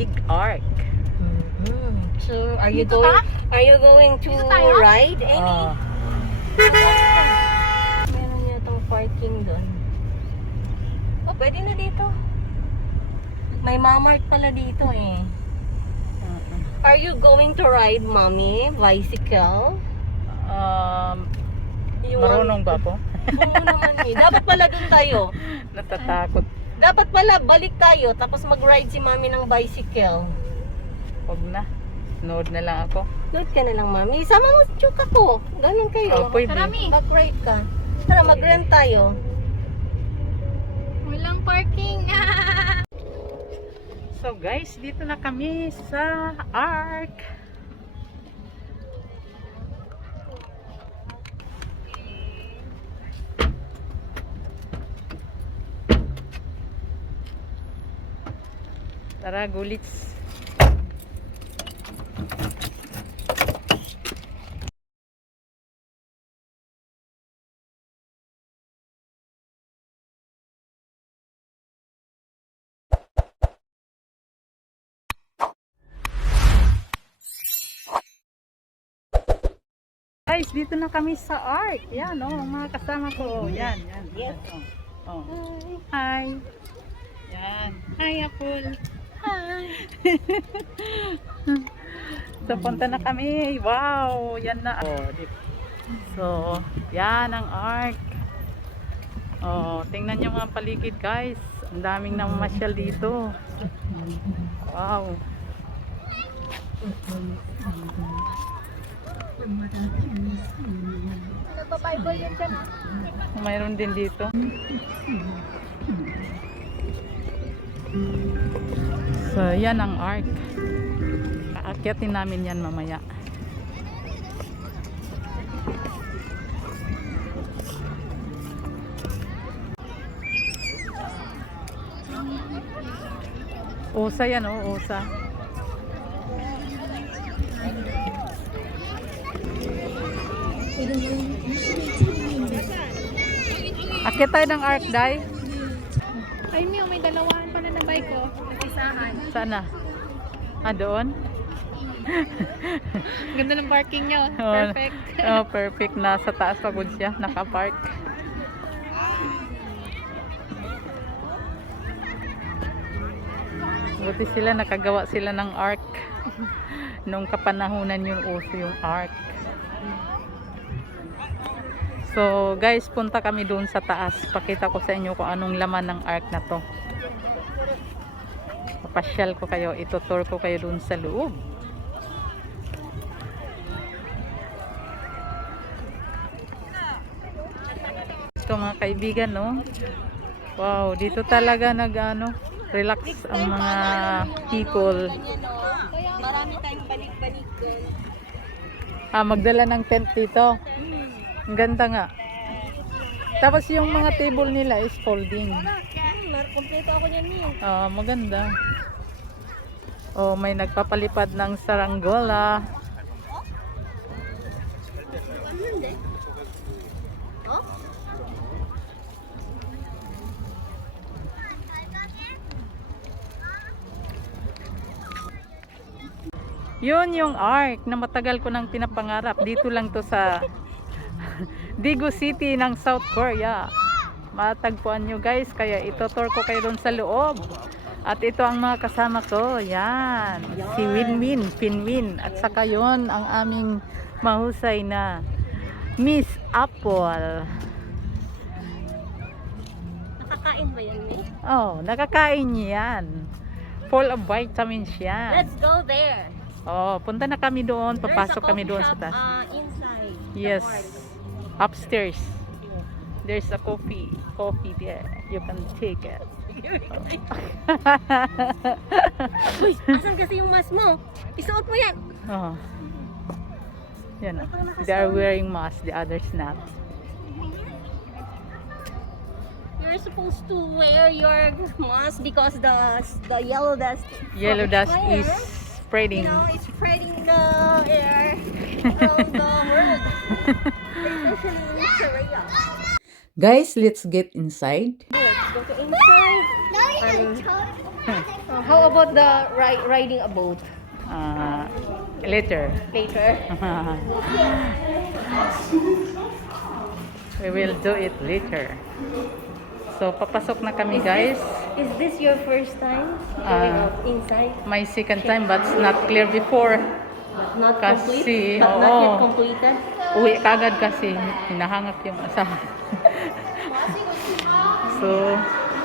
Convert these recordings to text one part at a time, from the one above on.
Big ark. Mhm. So, are you Dito going ta? are you going to Dito tayo? ride any? Ah, Meron yatang parking doon. Oh, pwede na dito. May Mamart pala dito eh. mm-mm. Are you going to ride, mommy? Bicycle? um, You want- marunong ba ako? Oo naman eh. Dapat pala doon tayo. Natatakot. Dapat pala balik tayo tapos mag-ride si mami ng bicycle. Huwag na. Nood na lang ako. Load ka na lang, mami. Sama mo si Chuka ko. Ganun kayo. Oh, pwede. Karami. Mag-ride ka. Tara, mag-rent tayo. Walang parking. So guys, dito na kami sa Ark. Tara, gulits. Guys, dito na kami sa Ark. Yan, oh, mga kasama ko. Yan, yan. Yes. Oh. oh. Hi. Yan. Hi, Apple. So, punta na kami. Wow, yan na. Oh, so, yan ang Ark. Oh, tingnan niyo mga paligid, guys. Ang daming namamasyal dito. Wow. Nagpa-Bible yun dyan ah. Mayroon din dito. So, yan ang ark. Aakyatin namin yan mamaya. Usa yan oh, usa. Akyat tayo ng ark, Day. Ay, Mio, may dalawahan pala na bike ko. Nag-isahan. Sana? Ah, doon? Ganda ng parking nyo. Oh, Perfect. Oh, perfect. Nasa taas pagod siya. Nakapark. Buti sila, nakagawa sila ng ark. Nung kapanahunan yung uso yung ark. So, guys, punta kami doon sa taas. Pakita ko sa inyo kung anong laman ng ark na to. Papasyal ko kayo. Itutour ko kayo doon sa loob. Ito mga kaibigan, no? Wow, dito talaga nag ano, relax ang mga people. Marami tayong balik-balik doon. Ah, magdala ng tent dito. Ang ganda nga. Tapos yung mga table nila is folding. Mar, kompleto ako niyan niyo. Ah, maganda. Oh, may nagpapalipad ng saranggola. Oh? Yun yung ark na matagal ko nang pinapangarap. Dito lang to sa Daegu City ng South Korea. Matagpuan nyo guys, kaya itotour ko kayo doon sa loob. At ito ang mga kasama ko. Yan. Si Winwin, Pinwin. At saka yon ang aming mahusay na Miss Apple. Nakakain ba yan, May? Oh, nakakain yan. Full of vitamins yan. Let's go there. Oh, punta na kami doon. Papasok kami doon sa taas. uh, inside. Yes. Upstairs. There's a coffee. Coffee there. You can take it. Uy, asan kasi yung mask mo? Isuot mo yan. oh. Yan. oh. They are wearing mask. The others not. You're supposed to wear your mask because the the yellow dust Yellow dust fire, is spreading. you know it's spreading the air around the world especially in Korea Guys, let's get inside. Let's go to inside. Um, uh, how about the ri- riding a boat Uh, later. later? We will do it later. So, papasok na kami guys. Is this your first time going out inside? My second time but not clear before. But not Kasi, complete? But not yet completed? Uwi kagad kasi hinahangap yung asawa. So,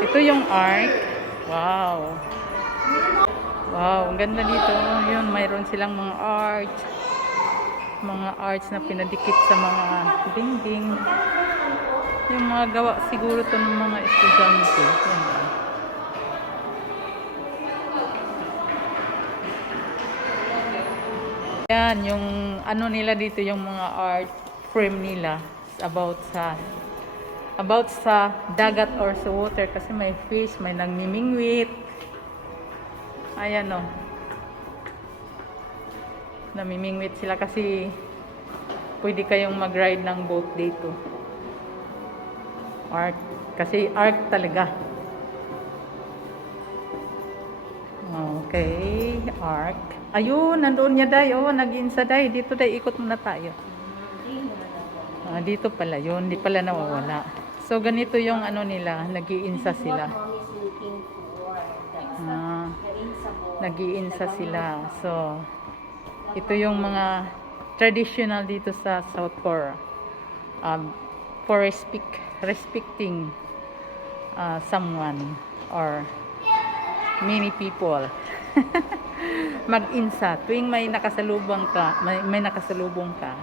ito yung arc. Wow. Wow, ang ganda dito. Yun, mayroon silang mga art. Mga arts na pinadikit sa mga dingding. Yung mga gawa siguro to ng mga estudyante. Yan. Yan, yung ano nila dito, yung mga art frame nila about sa about sa dagat or sa water kasi may fish, may nagmimingwit. Ayan o. Namimingwit sila kasi pwede kayong mag-ride ng boat dito. Ark. Kasi ark talaga. Okay, ark. Ayun, nandoon niya day. Oh, nag-iinsa day. Dito day, ikot muna tayo. Ah, dito pala yun. Di pala nawawala. So, ganito yung ano nila. Nag-iinsa sila. Ah, nag-iinsa sila. So, ito yung mga traditional dito sa South Korea. Um, for respect, respecting uh, someone or many people. Mag-insa. Tuwing may nakasalubong ka, may, may nakasalubong ka,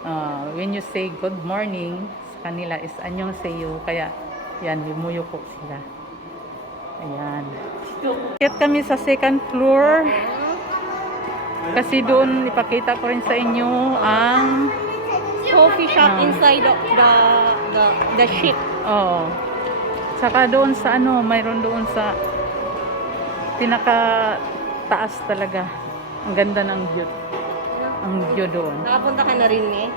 uh, when you say good morning, kanila is anyong sayo. Kaya, yan, yumuyuko sila. Ayan. Kit kami sa second floor. Kasi doon ipakita ko rin sa inyo ang Coffee shop Ah. inside the, the, the, the ship. oh. Saka doon sa ano, mayroon doon sa pinaka taas talaga. Ang ganda ng view. Ang view doon. Nakapunta ka na rin eh.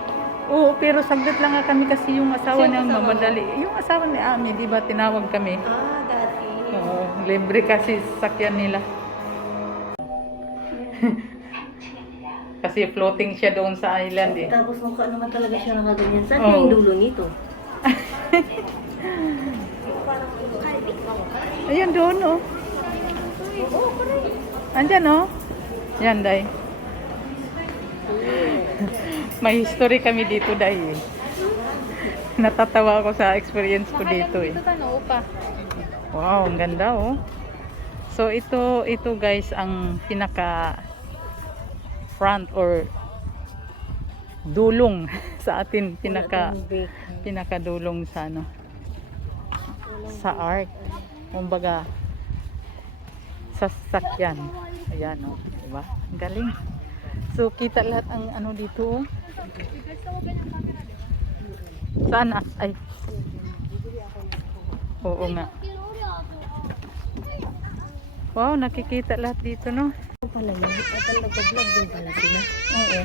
Oo, pero saglit lang nga kami kasi yung asawa Sino niyang kasama mo? mamadali. Yung asawa ni Ami, di ba tinawag kami? Ah, dati. Oo, libre kasi sakyan nila. kasi floating siya doon sa island eh. Tapos mukha naman talaga siya nakaganyan. Saan Oh. yung dulo nito? Ayan doon, oh. Andyan, oh. Yan, Day. May history kami dito, eh. Natatawa ako sa experience ko dito, eh. Pa. Wow, ang ganda, oh. So, ito, ito guys, ang pinaka front or dulong sa atin, pinaka pinakadulong sa ano sa arc kumbaga sa sasakyan ayan o diba ang galing so kita lahat ang ano dito oh. Saan ah? ay oo nga wow nakikita lahat dito no Ano pala yun? At ang nag-vlog din pala sila. oo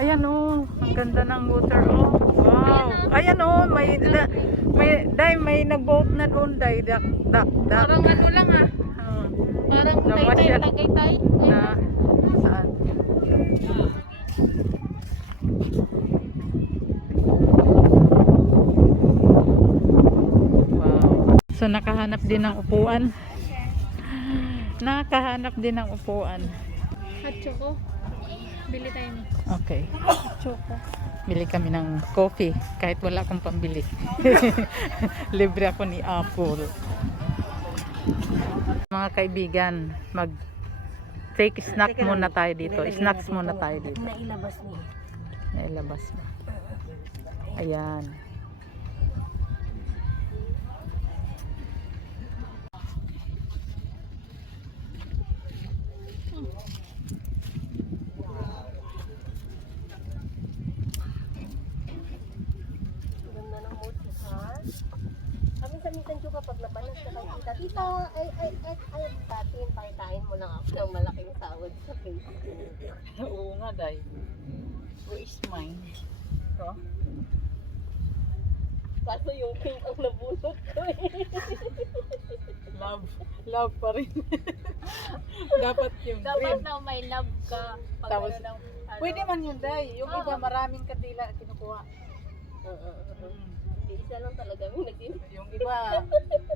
Ayan oh, ang ganda ng water oh. Wow. Ayan oh, may na, may dai may nag-boat na doon dai dak dak dak. Parang ano lang ah. Ah, Parang tay-tay, tagay-tay. na saan? Wow. So nakahanap din ng upuan. Nakahanap din ng upuan. At choco. Bili tayo ni. Okay. Choco. Bili kami ng coffee kahit wala akong pambili. Libre ako ni Apple. Mga kaibigan, mag take snack muna tayo dito. Snacks muna tayo dito. Nailabas niya. Nailabas mo. Ayan. Ganda ng mood ha? Kami sa minsan yung kapag nabalas na kay tita, tita, ay, ay, ay, ay, tatin, pakitain mo lang ako ng malaking sahod sa Facebook. Oo nga, Day. Who is mine? Ito. Kaso yung pink ang nabunot ko eh. Love. Love pa rin. Dapat yung Dapat green. na may love ka. Pag Tapos, ano, ng- ano. Pwede man yun, Day. Yung iba, maraming kadila kinukuha. Oo, oo, oo. Isa lang talaga may nagdini. Yung iba,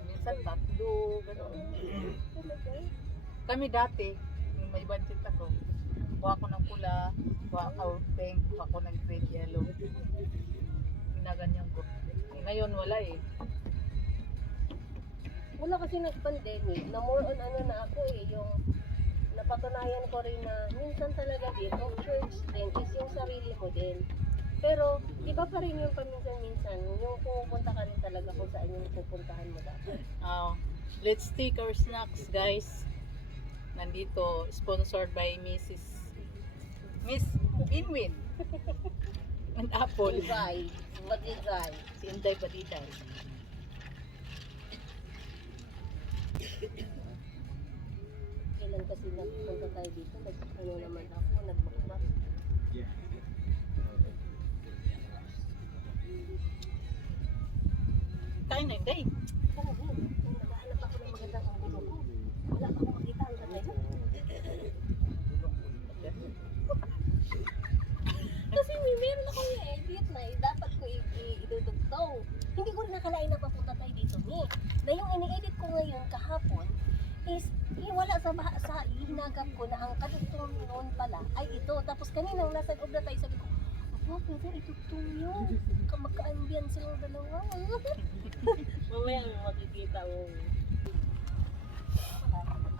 minsan tatlo, gano'n. Kami dati, yung may budget ako, kuha ko ng pula, kuha ko pink, kuha ko ng green, yellow. Ginaganyan ko. Ngayon wala eh. Wala kasi nag-pandemic, na more on ano na ako eh, yung napatunayan ko rin na minsan talaga din, ang church din is yung sarili mo din. Pero, iba pa rin yung paminsan-minsan, yung pumupunta ka rin talaga kung saan yung pupuntahan mo dapat. Oh, let's take our snacks, guys. Nandito, sponsored by Mrs. Miss Winwin. And Apple. Bye. Mag-try. Si Inday Badiday. Kailan kasi nagpunta tayo dito, nag, ano naman ako, nagbakbak. Kain na, Inday. Oo, oo. Naghahanap ako ng magandang angulo ko. Wala pa akong makita ang ganda yun. Kasi may meron akong edit na dapat ko idudugtong. Hindi ko rin nakalain na papunta tayo dito ni. Na yung ini-edit ko ngayon kahapon is eh, wala sa sa hinagap ko na ang kadugtong noon pala ay ito. Tapos kanina nasa loob na tayo sabi ko, Aba, pwede idugtong yun. Ka- Magka-ambiyan silang dalawa. Mamaya may makikita mo.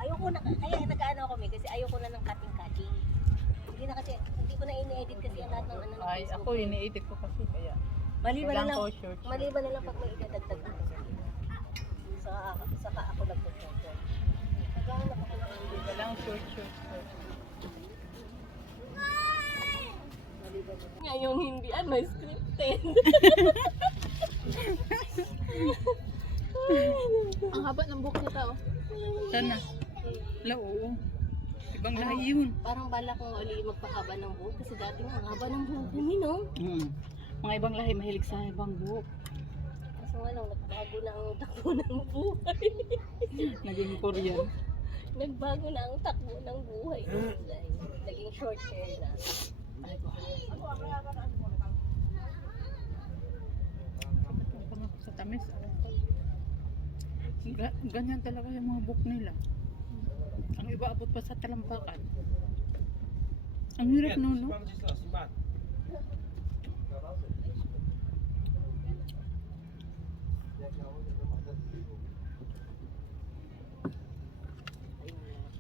Ayoko na, kaya nag-ano kami kasi ayoko na ng cutting-cutting. Hindi na kasi, hindi ko na ini-edit kasi ang lahat ng ano ng Ay, Facebook ako ini-edit ko kasi kaya. Maliban na lang, ko short. maliban na lang pag may idadagdag ako sa Saka, saka ako nagpo-photo. Naghahanap ako ng video. Kailangan short, short, short. Maliban na. Nga yung hindi ano, scripted. Ang haba ng buhok nito. oh. Sana. La, oo. Ibang lahi yun. Parang bala kong uli magpahaba ng buhok kasi dati nga ang haba ng buhok ni no? Mm. Mga ibang lahi mahilig sa ibang buhok. Kaso nga lang, nagbago na ang takbo ng buhay. Naging Korean. nagbago na ang takbo ng buhay. Naging short hair na. sa tamis. Ga- ganyan talaga yung mga book nila. Ang iba abot pa sa talampakan. Ang hirap no, no?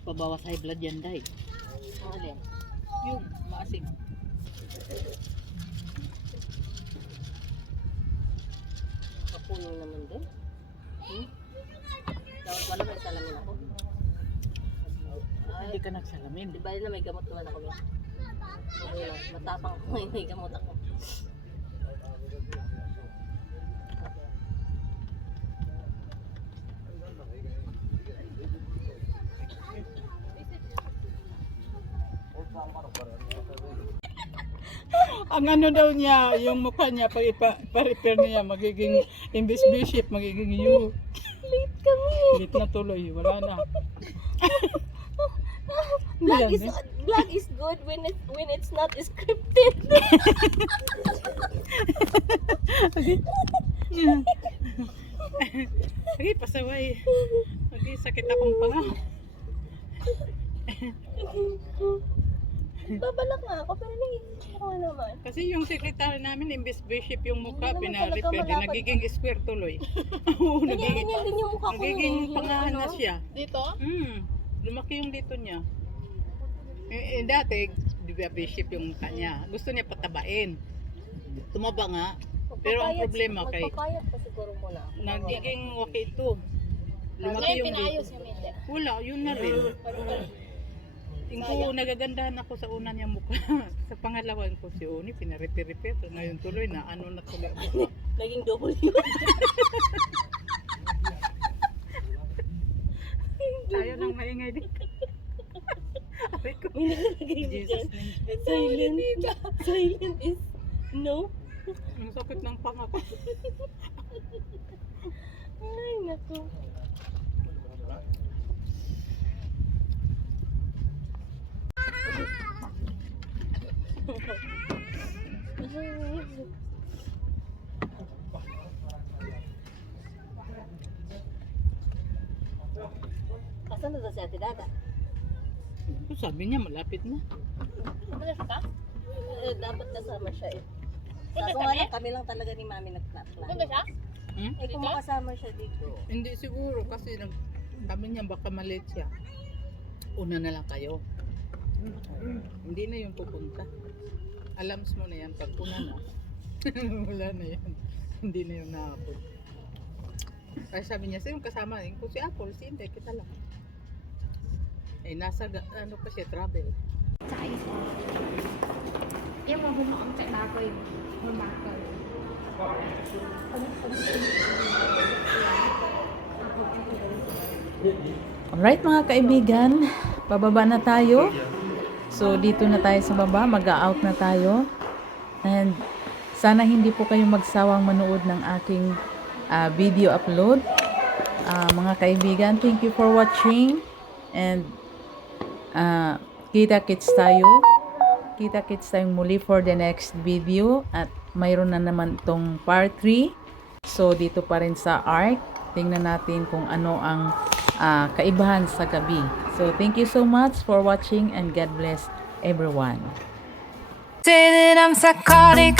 Pabawas high blood yan, Day. Yung maasing. Kapuno naman din. Hmm? Dapat pala may salamin ako. Hindi ka nagsalamin. Di ba na may gamot naman ako lang, matapang ako ngayon may gamot ako. Ang ano daw niya, yung mukha niya, pag ipa, pa-repair niya, magiging, imbis bishop, magiging you. Late kami! Lit na tuloy, wala na. Black is, eh. black is good when it, when it's not scripted. Sige, pasaway. Sige, sakit akong panga. Babalak nga ako pero nag-iisip ko naman. Kasi yung secretary namin, imbis bishop yung mukha, Hindi naman talaga malapad. nagiging square tuloy. Oo, Ganyan, nagiging, ganyan din yung mukha ko. nagiging eh, yung pangahan na ano. siya. Dito? Hmm, lumaki yung dito niya. Eh, eh, dati, di ba bishop yung mukha niya. Gusto niya patabain. Tumaba nga. Pero ang Magpapayat- problema kay, Magpapayat pa siguro muna ako. nagiging okay ito. Lumaki Ngayon yung pinayos dito. yung hindi. Wala, yun na rin. Tingko, nagagandahan ako sa una niyang mukha. sa pangalawan ko si Oni, pinarepir-repair. Ngayon tuloy na, ano na tuloy mukha. Naging double Tayo nang maingay din. Aray ko. Mo dyan. Silent. Silent is no. Ang sakit ng panga ko. Ay, naku. Asan na si Ate Dada? Sabi niya malapit na. Ano ka? Eh, dapat kasama siya eh. Kaso kami? nga lang, kami lang talaga ni Mami nag-plan. Punta siya? Hmm? Eh, kung makasama siya dito. Hindi siguro kasi nag sabi niya baka malit siya. Una na lang kayo. Hindi na yung pupunta. Alams mo na yan pag una na. Wala na yan. Hindi na yung nakapun. Kaya sabi niya, sino kasama? Eh, Kung si Apple, si hindi, kita lang. Eh, nasa, ano pa siya, travel. Tsaka isa. Yung mga bumakang sa bakoy. Bumakang. Alright mga kaibigan, pababa na tayo. So dito na tayo sa baba, mag-out na tayo. And sana hindi po kayo magsawang manood ng aking ah, video upload. Ah, mga kaibigan, thank you for watching. And ah, kita-kits tayo. Kita-kits tayong muli for the next video. At mayroon na naman itong part 3. So dito pa rin sa ARC, tingnan natin kung ano ang ah, kaibahan sa gabi. So, thank you so much for watching and God bless everyone. Say that I'm psychotic,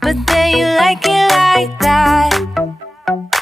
but then you like it like that.